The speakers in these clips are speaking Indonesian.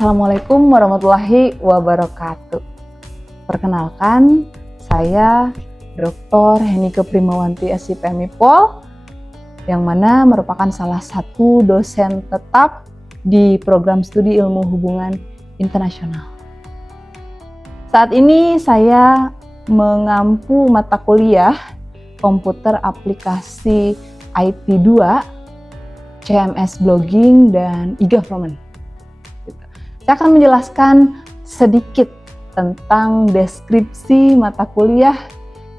Assalamualaikum warahmatullahi wabarakatuh. Perkenalkan, saya Dr. Henike Primawanti SIPMIPol, yang mana merupakan salah satu dosen tetap di program studi ilmu hubungan internasional. Saat ini saya mengampu mata kuliah komputer aplikasi IT 2, CMS blogging, dan e-government. Saya akan menjelaskan sedikit tentang deskripsi mata kuliah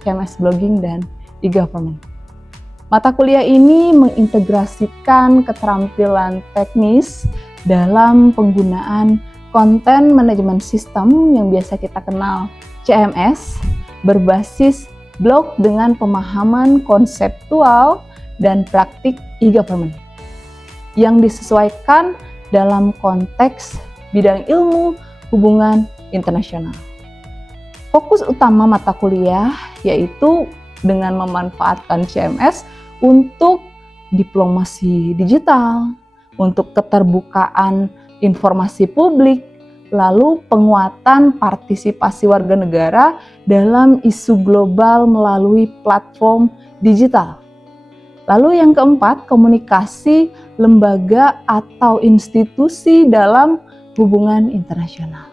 CMS blogging dan e-government. Mata kuliah ini mengintegrasikan keterampilan teknis dalam penggunaan konten manajemen sistem yang biasa kita kenal CMS, berbasis blog dengan pemahaman konseptual dan praktik e-government yang disesuaikan dalam konteks bidang ilmu hubungan internasional. Fokus utama mata kuliah yaitu dengan memanfaatkan CMS untuk diplomasi digital, untuk keterbukaan informasi publik, lalu penguatan partisipasi warga negara dalam isu global melalui platform digital. Lalu yang keempat, komunikasi lembaga atau institusi dalam hubungan internasional.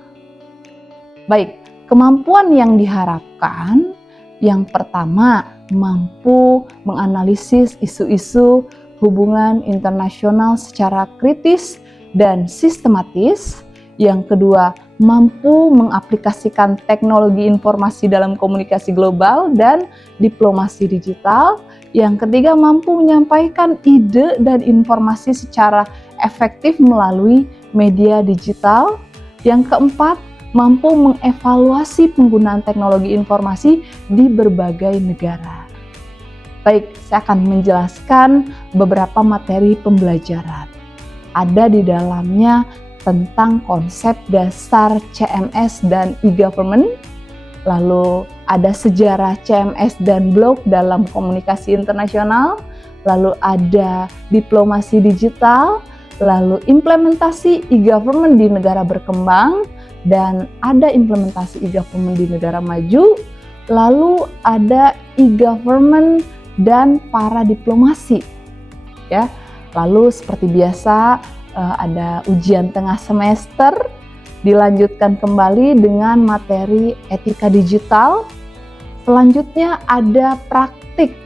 Baik, kemampuan yang diharapkan yang pertama, mampu menganalisis isu-isu hubungan internasional secara kritis dan sistematis. Yang kedua, mampu mengaplikasikan teknologi informasi dalam komunikasi global dan diplomasi digital. Yang ketiga, mampu menyampaikan ide dan informasi secara efektif melalui media digital. Yang keempat, mampu mengevaluasi penggunaan teknologi informasi di berbagai negara. Baik, saya akan menjelaskan beberapa materi pembelajaran. Ada di dalamnya tentang konsep dasar CMS dan e-government, lalu ada sejarah CMS dan blog dalam komunikasi internasional, lalu ada diplomasi digital, lalu implementasi e-government di negara berkembang, dan ada implementasi e-government di negara maju, lalu ada e-government dan para diplomasi. Ya, lalu seperti biasa ada ujian tengah semester, dilanjutkan kembali dengan materi etika digital. Selanjutnya ada praktik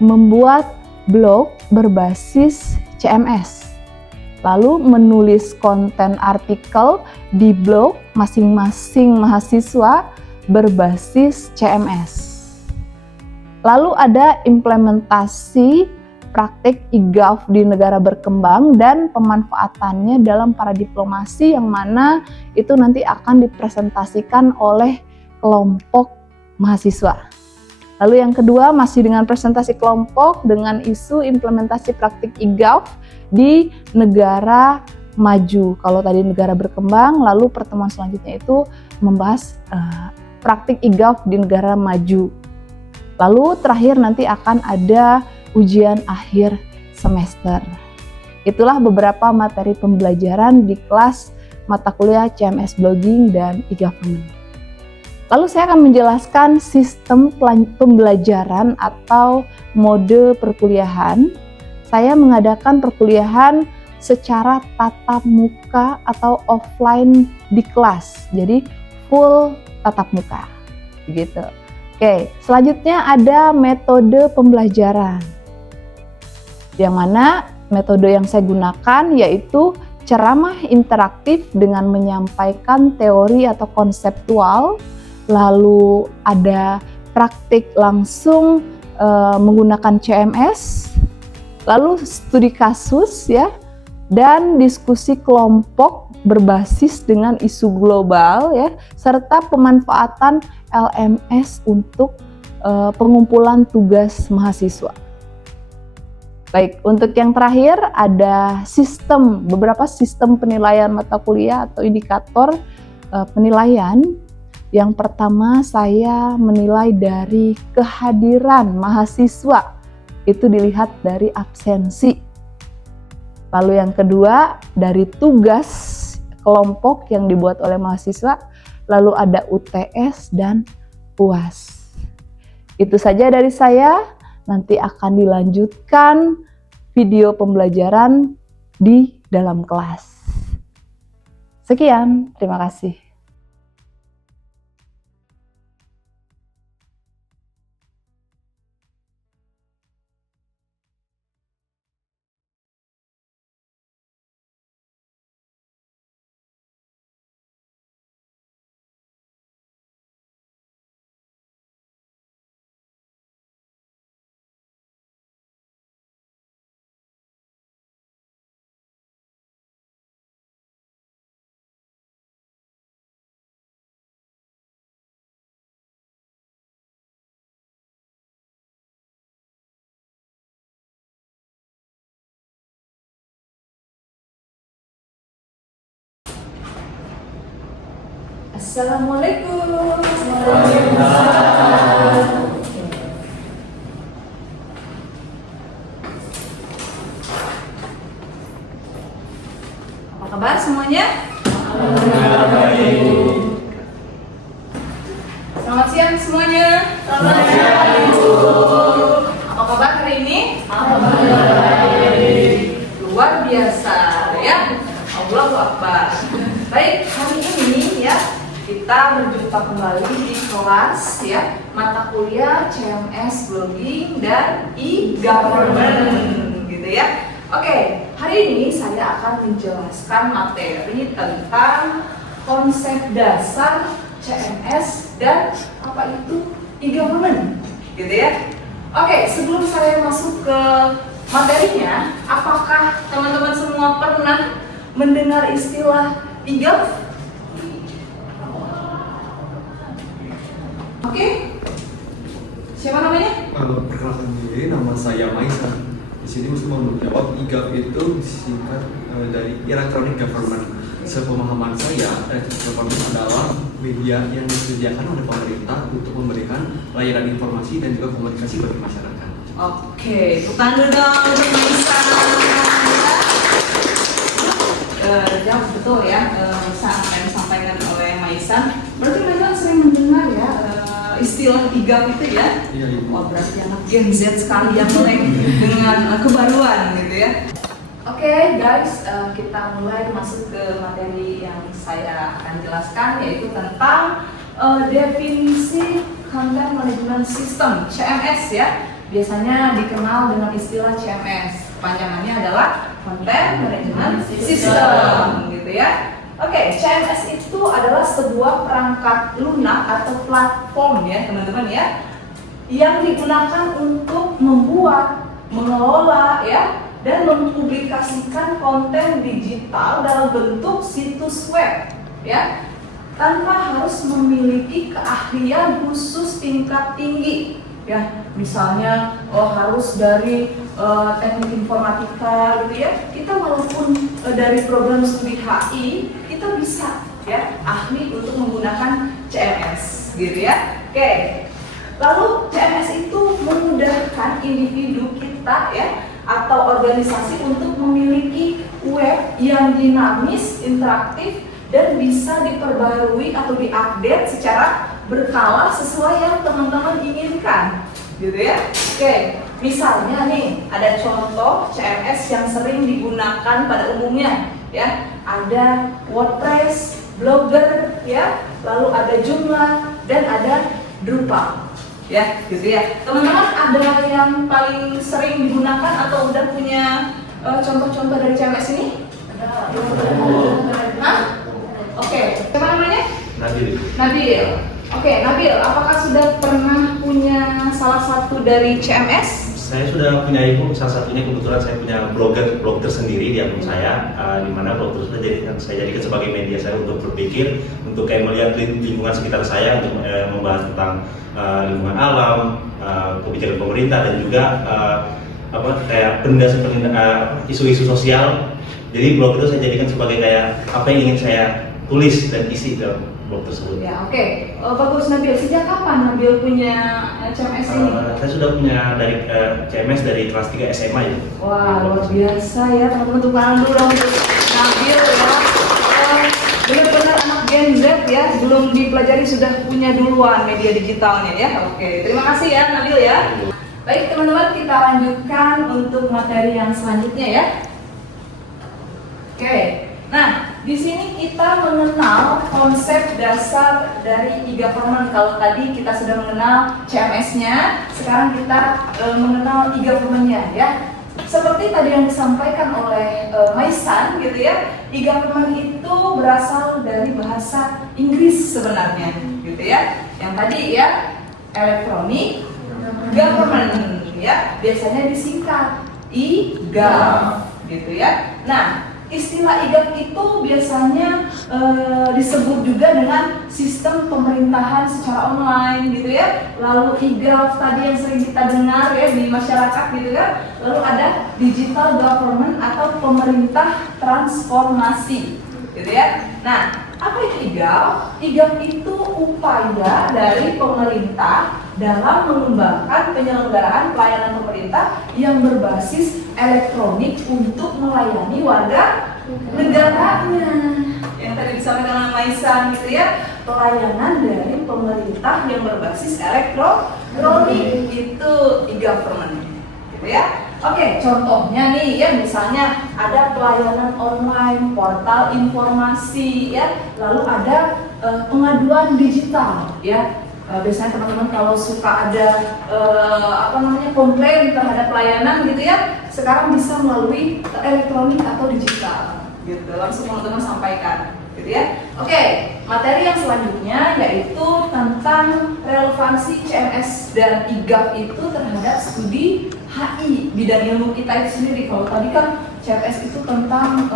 membuat blog berbasis CMS. Lalu menulis konten artikel di blog masing-masing mahasiswa berbasis CMS. Lalu ada implementasi praktik e-gov di negara berkembang dan pemanfaatannya dalam para diplomasi yang mana itu nanti akan dipresentasikan oleh kelompok mahasiswa. Lalu yang kedua masih dengan presentasi kelompok dengan isu implementasi praktik e-gov di negara maju. Kalau tadi negara berkembang, lalu pertemuan selanjutnya itu membahas praktik e-gov di negara maju. Lalu terakhir nanti akan ada ujian akhir semester. Itulah beberapa materi pembelajaran di kelas mata kuliah CMS blogging dan e-government. Lalu saya akan menjelaskan sistem pembelajaran atau mode perkuliahan. Saya mengadakan perkuliahan secara tatap muka atau offline di kelas. Jadi full tatap muka. Begitu. Oke, selanjutnya ada metode pembelajaran. Yang mana metode yang saya gunakan yaitu ceramah interaktif dengan menyampaikan teori atau konseptual, lalu ada praktik langsung menggunakan CMS, lalu studi kasus ya, dan diskusi kelompok berbasis dengan isu global ya, serta pemanfaatan LMS untuk pengumpulan tugas mahasiswa. Baik, untuk yang terakhir ada beberapa sistem penilaian mata kuliah atau indikator penilaian. Yang pertama, saya menilai dari kehadiran mahasiswa, itu dilihat dari absensi. Lalu yang kedua, dari tugas kelompok yang dibuat oleh mahasiswa, lalu ada UTS dan UAS. Itu saja dari saya, nanti akan dilanjutkan video pembelajaran di dalam kelas. Sekian, terima kasih. Assalamualaikum. Apa kabar semuanya? Selamat siang semuanya. Selamat siang. Apa kabar hari ini? Luar biasa ya. Allahu Akbar. Baik, hari ini ya kita berjumpa kembali di kelas ya mata kuliah CMS Blogging dan e-Government gitu ya. Oke, hari ini saya akan menjelaskan materi tentang konsep dasar CMS dan apa itu e-Government gitu ya. Oke, sebelum saya masuk ke materinya, apakah teman-teman semua pernah mendengar istilah e-Gov? Oke, siapa namanya? Perkenalkan diri, nama saya Maisan. Di sini mesti mau menjawab e-Gov itu disingkat dari Electronic Government. Sepemahaman saya, Electronic Government adalah media yang disediakan oleh pemerintah untuk memberikan layanan informasi dan juga komunikasi bagi masyarakat. Oke, tepuk tangan dong untuk Maisan. Jawab betul ya, apa yang disampaikan oleh Maisan. Berarti Maisan sering mendengar ya istilah e-Gov itu ya? Iya. Wah, berarti anak Gen Z sekali yang melek dengan kebaruan gitu ya. Oke guys, kita mulai masuk ke materi yang saya akan jelaskan, yaitu tentang definisi Content Management System (CMS) ya. Biasanya dikenal dengan istilah CMS. Panjangannya adalah Content Management System gitu ya. Oke, CMS itu adalah sebuah perangkat lunak atau platform ya teman-teman ya, yang digunakan untuk membuat, mengelola ya, dan mempublikasikan konten digital dalam bentuk situs web ya, tanpa harus memiliki keahlian khusus tingkat tinggi ya. Misalnya harus dari teknik informatika gitu ya. Kita walaupun dari program studi HI, kita bisa ya ahli untuk menggunakan CMS gitu ya. Oke. Lalu CMS itu memudahkan individu kita ya atau organisasi untuk memiliki web yang dinamis, interaktif, dan bisa diperbarui atau diupdate secara berkala sesuai yang teman-teman inginkan gitu ya. Oke, misalnya nih ada contoh CMS yang sering digunakan pada umumnya ya. Ada WordPress, Blogger ya, lalu ada Joomla dan ada Drupal ya, gitu ya. Teman-teman ada yang paling sering digunakan atau udah punya contoh-contoh dari CMS ini? Hah? Oke, siapa namanya? Nabil. Oke, Nabil, apakah sudah pernah punya salah satu dari CMS? Saya sudah punya ibu, salah satunya kebetulan saya punya blog tersendiri di akun saya, di mana blog tersebut saya jadikan sebagai media saya untuk berpikir, untuk kayak melihat lingkungan sekitar saya, untuk membahas tentang lingkungan alam, kebijakan pemerintah, dan juga kayak isu-isu sosial. Jadi blog itu saya jadikan sebagai kayak apa yang ingin saya tulis dan isi dalam blog tersebut. Ya, oke. Bagus Nabil. Sejak kapan Nabil punya CMS ini? Saya sudah punya dari CMS dari kelas 3 SMA ya. Wah, luar biasa ya teman-teman. Tepuk tangan dulu dong untuk Nabil ya. benar-benar anak Gen Z ya, belum dipelajari sudah punya duluan media digitalnya ya. Oke, terima kasih ya Nabil ya. Baik teman-teman, kita lanjutkan untuk materi yang selanjutnya ya. Oke, nah di sini kita mengenal konsep dasar dari e-government. Kalau tadi kita sudah mengenal CMS-nya, sekarang kita mengenal e-government-nya ya. Seperti tadi yang disampaikan oleh Maisan gitu ya, e-government itu berasal dari bahasa Inggris sebenarnya gitu ya. Yang tadi ya, electronic government ya, biasanya disingkat e-gov gitu ya. Nah, istilah e-gov itu biasanya disebut juga dengan sistem pemerintahan secara online gitu ya. Lalu e-gov tadi yang sering kita dengar ya di masyarakat gitu ya. Lalu ada digital government atau pemerintah transformasi gitu ya. Nah, apa itu e-gov? E-gov itu upaya dari pemerintah dalam mengembangkan penyelenggaraan pelayanan pemerintah yang berbasis elektronik untuk melayani warga negaranya. Yang tadi disampaikan oleh Maisan gitu ya, pelayanan dari pemerintah yang berbasis elektronik itu e-government gitu ya. Oke, contohnya nih ya, misalnya ada pelayanan online, portal informasi ya, lalu ada pengaduan digital ya. Biasanya teman-teman kalau suka ada komplain terhadap pelayanan gitu ya, sekarang bisa melalui elektronik atau digital gitu, langsung teman-teman sampaikan gitu ya. Oke, materi yang selanjutnya yaitu tentang relevansi CMS dan e-gov itu terhadap studi HI, bidang ilmu kita itu sendiri. Kalau tadi kan CMS itu tentang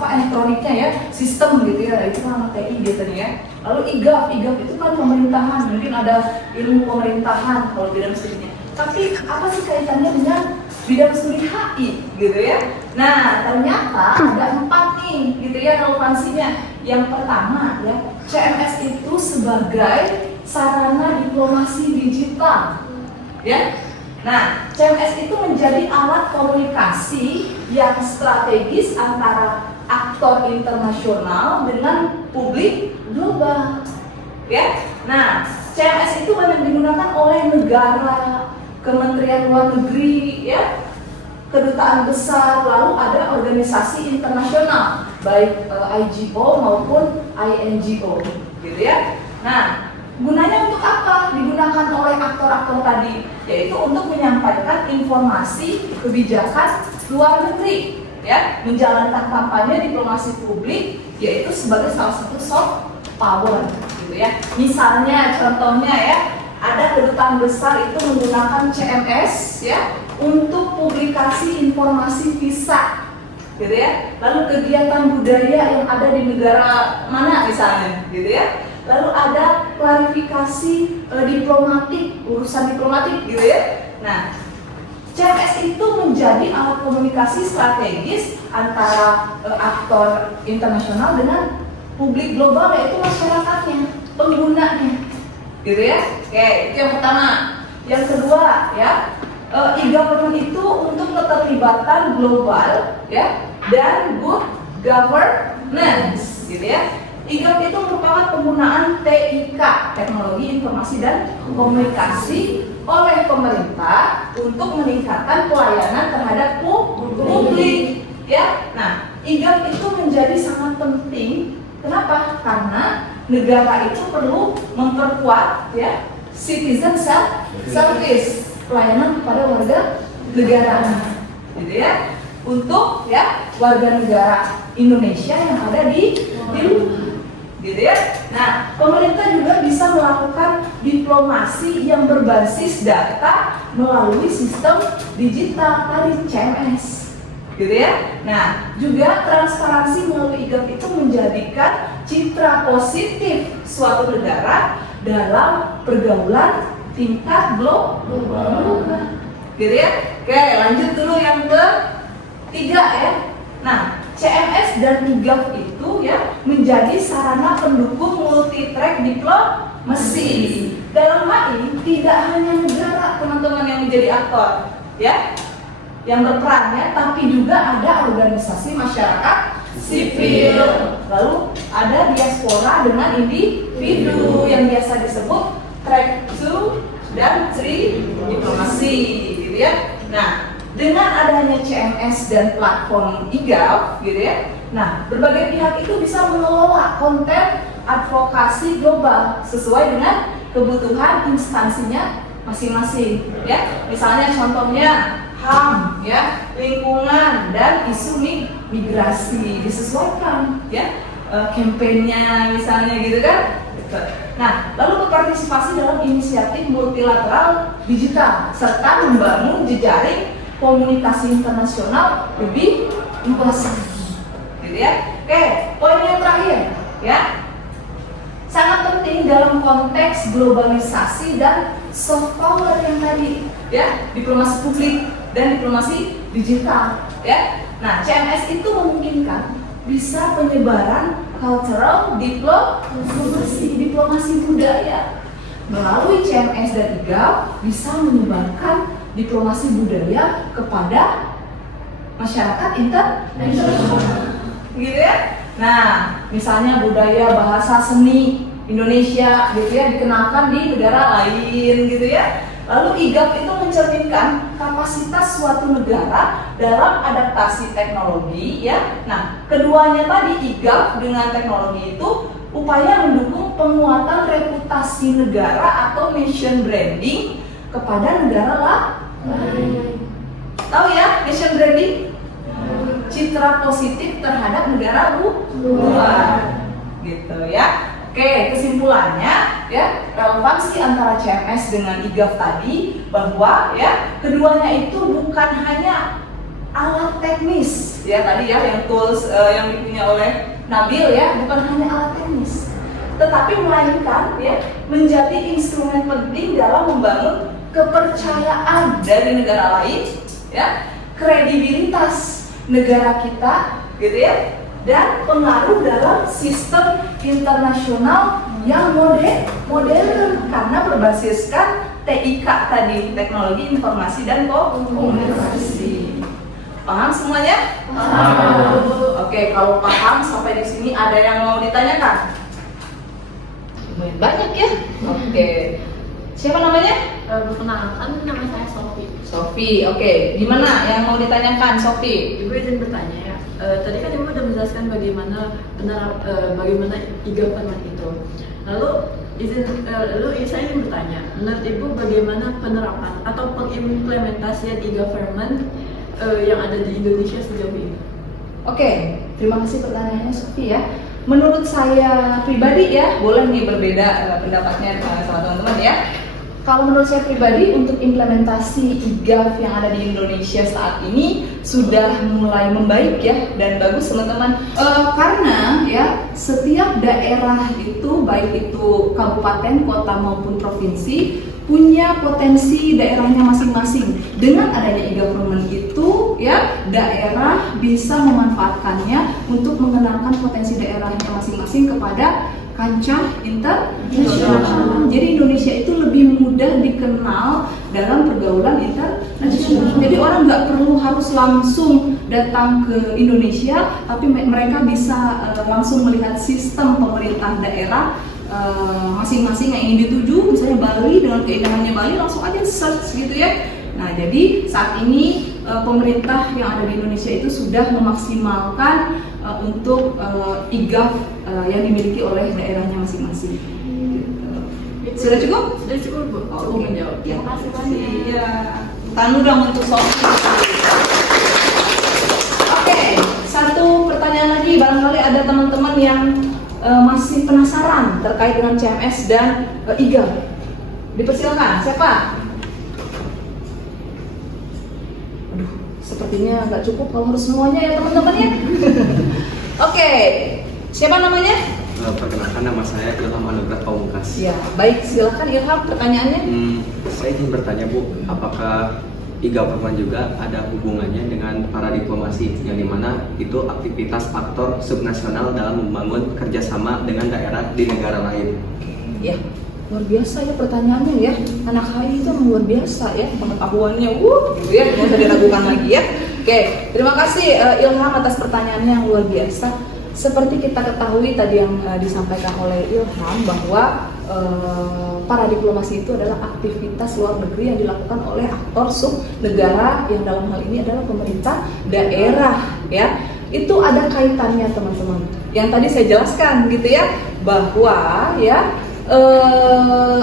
elektroniknya ya, sistem gitu ya, itu kan TI gitu nih ya. Lalu e-gov itu kan pemerintahan, mungkin ada ilmu pemerintahan kalau bidang studinya. Tapi apa sih kaitannya dengan bidang studi HI gitu ya? Nah, ternyata ada 4 nih gitu ya relevansinya. Yang pertama ya, CMS itu sebagai sarana diplomasi digital ya. Nah, CMS itu menjadi alat komunikasi yang strategis antara aktor internasional dengan publik global. Ya. Nah, CMS itu banyak digunakan oleh negara, kementerian luar negeri, ya, kedutaan besar, lalu ada organisasi internasional, baik IGO maupun INGO, gitu ya. Nah, gunanya untuk apa? Digunakan oleh aktor-aktor tadi, yaitu untuk menyampaikan informasi kebijakan luar negeri, ya, menjalankan kampanye diplomasi publik, yaitu sebagai salah satu soft power, gitu ya. Misalnya, contohnya ya, ada kedutaan besar itu menggunakan CMS, ya, untuk publikasi informasi visa, gitu ya. Lalu kegiatan budaya yang ada di negara mana misalnya, gitu ya. Lalu ada klarifikasi diplomatik, urusan diplomatik gitu ya. Nah, CMS itu menjadi alat komunikasi strategis antara aktor internasional dengan publik global, yaitu masyarakatnya, penggunanya, gitu ya. Oke, itu yang pertama. Yang kedua ya, e-government itu untuk keterlibatan global ya dan good governance, gitu ya. E-gov itu merupakan penggunaan TIK, teknologi informasi dan komunikasi, oleh pemerintah untuk meningkatkan pelayanan terhadap publik, ya. Nah, e-gov itu menjadi sangat penting. Kenapa? Karena negara itu perlu memperkuat ya citizen service, pelayanan kepada warga negara, gitu ya, untuk ya warga negara Indonesia yang ada di luar. Gitu ya. Nah, pemerintah juga bisa melakukan diplomasi yang berbasis data melalui sistem digital tadi CMS, gitu ya. Nah, juga transparansi melalui e-gov itu menjadikan citra positif suatu negara dalam pergaulan tingkat global, gitu ya. Oke, lanjut dulu yang ketiga ya. Nah, CMS dan e-gov itu ya menjadi sarana pendukung multi-track diplomasi. Dalam hal ini tidak hanya negara teman-teman yang menjadi aktor ya, yang berperan ya, tapi juga ada organisasi masyarakat sipil. Lalu ada diaspora dengan individu yang biasa disebut track 2 dan 3 diplomasi, gitu ya. Nah, dengan adanya CMS dan platform IGAF, gitu ya. Nah, berbagai pihak itu bisa mengelola konten advokasi global sesuai dengan kebutuhan instansinya masing-masing, ya. Misalnya contohnya HAM, ya, lingkungan dan isu migrasi disesuaikan, ya, kampanyenya misalnya gitu kan. Nah, lalu berpartisipasi dalam inisiatif multilateral digital serta membangun jejaring komunikasi internasional lebih inklusif, gitu ya. Oke, poin yang terakhir, ya. Sangat penting dalam konteks globalisasi dan soft power yang tadi, ya, diplomasi publik dan diplomasi digital, ya. Nah, CMS itu memungkinkan bisa penyebaran cultural diplomasi budaya. Melalui CMS dan IGAF bisa menyebarkan diplomasi budaya kepada masyarakat internasional, gitu ya. Nah, misalnya budaya, bahasa, seni Indonesia gitu ya dikenalkan di negara lain gitu ya. Lalu IGAF itu mencerminkan kapasitas suatu negara dalam adaptasi teknologi ya. Nah, keduanya tadi IGAF dengan teknologi itu upaya mendukung penguatan reputasi negara atau nation branding kepada negara lain. Tahu ya nation branding? Citra positif terhadap negara luar, gitu ya. Oke, kesimpulannya ya, relevansi antara CMS dengan IGAF tadi bahwa ya keduanya itu bukan hanya alat teknis ya tadi ya yang tools yang dipunya oleh Nabil ya, bukan hanya alat teknis, tetapi melainkan ya menjadi instrumen penting dalam membangun kepercayaan dari negara lain ya, kredibilitas negara kita gitu ya, dan pengaruh dalam sistem internasional yang modern karena berbasiskan TIK tadi, teknologi informasi dan komunikasi. Paham semuanya? Paham. Oke, kalau paham sampai di sini ada yang mau ditanyakan? Lumayan banyak ya. Oke. Siapa namanya? Perkenalkan, nama saya Sofi. Sofi, oke. Gimana yang mau ditanyakan, Sofi? Ibu izin bertanya ya. Tadi kan Ibu sudah menjelaskan bagaimana bagaimana e-government itu. Lalu saya ingin bertanya, menurut Ibu bagaimana penerapan atau pengimplementasian e-government yang ada di Indonesia sejauh ini? Oke, terima kasih pertanyaannya Sofi ya. Menurut saya pribadi ya, boleh nih berbeda pendapatnya sama teman-teman ya. Kalau menurut saya pribadi untuk implementasi IGAF yang ada di Indonesia saat ini sudah mulai membaik ya dan bagus teman-teman. Karena ya setiap daerah itu baik itu kabupaten, kota maupun provinsi punya potensi daerahnya masing-masing. Dengan adanya e-government itu ya daerah bisa memanfaatkannya untuk mengenalkan potensi daerahnya masing-masing kepada kancah internasional. Jadi Indonesia itu lebih mudah dikenal dalam pergaulan internasional. Jadi orang nggak perlu harus langsung datang ke Indonesia, tapi mereka bisa langsung melihat sistem pemerintah daerah masing-masing yang ingin dituju. Misalnya Bali dengan keindahannya Bali, langsung aja search gitu ya. Nah, jadi saat ini pemerintah yang ada di Indonesia itu sudah memaksimalkan untuk IGAF yang dimiliki oleh daerahnya masing-masing. Sudah cukup? Sudah cukup, Bu. Cukup menjawab. Terima kasih banyak. Iya. Tanu dong untuk Sofi. Oke, satu pertanyaan lagi. Barangkali ada teman-teman yang masih penasaran terkait dengan CMS dan IGAF. Dipersilakan. Siapa? Sepertinya nggak cukup kalau harus semuanya ya teman-teman ya. Oke, siapa namanya? Perkenalkan, nama saya Ilham Anugrah Pamungkas. Ya, baik, silakan Ilham pertanyaannya. Saya ingin bertanya Bu, apakah e-government juga ada hubungannya dengan para diplomasi yang dimana itu aktivitas aktor subnasional dalam membangun kerjasama dengan daerah di negara lain? Ya, luar biasa ya pertanyaannya ya. Anak hari itu luar biasa ya pengetahuannya, gitu ya, nggak usah diragukan lagi ya. Oke, terima kasih Ilham atas pertanyaannya yang luar biasa. Seperti kita ketahui tadi yang disampaikan oleh Ilham bahwa para diplomasi itu adalah aktivitas luar negeri yang dilakukan oleh aktor subnegara yang dalam hal ini adalah pemerintah daerah, ya. Itu ada kaitannya teman-teman. Yang tadi saya jelaskan gitu ya, bahwa ya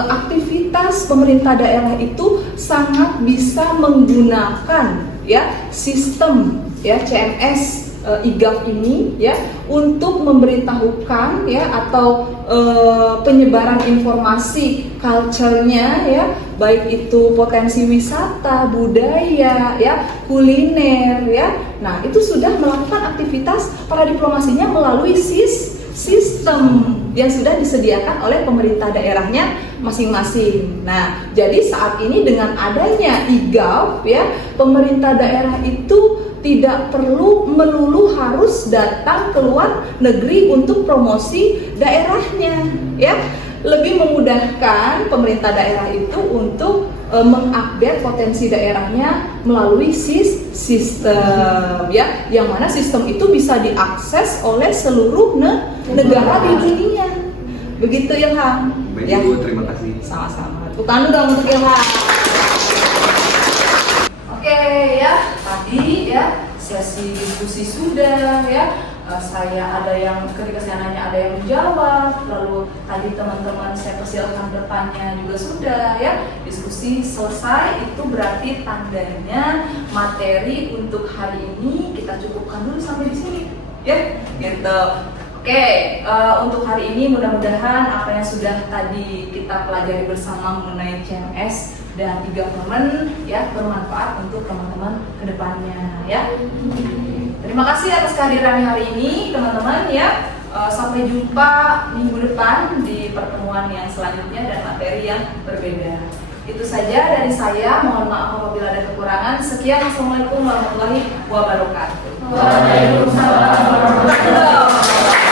aktivitas pemerintah daerah itu sangat bisa menggunakan ya sistem ya CMS IGAF ini ya untuk memberitahukan ya atau penyebaran informasi culture-nya ya, baik itu potensi wisata, budaya ya, kuliner ya. Nah, itu sudah melakukan aktivitas para diplomasinya melalui sistem yang sudah disediakan oleh pemerintah daerahnya masing-masing. Nah, jadi saat ini dengan adanya IGAF ya, pemerintah daerah itu tidak perlu melulu harus datang ke luar negeri untuk promosi daerahnya ya. Lebih memudahkan pemerintah daerah itu untuk mengupdate potensi daerahnya melalui sistem ya, yang mana sistem itu bisa diakses oleh seluruh negara di dunia. Begitu Ilham. Baik Ya. Ibu, terima kasih. Sama-sama. Tepuk tangan dong untuk Ilham. Oke ya, tadi ya sesi diskusi sudah ya. Saya ada yang ketika saya nanya ada yang menjawab, lalu tadi teman-teman saya persilakan bertanya juga sudah ya. Diskusi selesai, itu berarti tandanya materi untuk hari ini kita cukupkan dulu sampai di sini ya, gitu. Oke, untuk hari ini mudah-mudahan apa yang sudah tadi kita pelajari bersama mengenai CMS dan e-government ya bermanfaat untuk teman-teman kedepannya ya. Terima kasih atas kehadiran hari ini teman-teman ya. Sampai jumpa minggu depan di pertemuan yang selanjutnya dan materi yang berbeda. Itu saja dari saya. Mohon maaf apabila ada kekurangan. Sekian, assalamualaikum warahmatullahi wabarakatuh. Waalaikumsalam warahmatullahi wabarakatuh.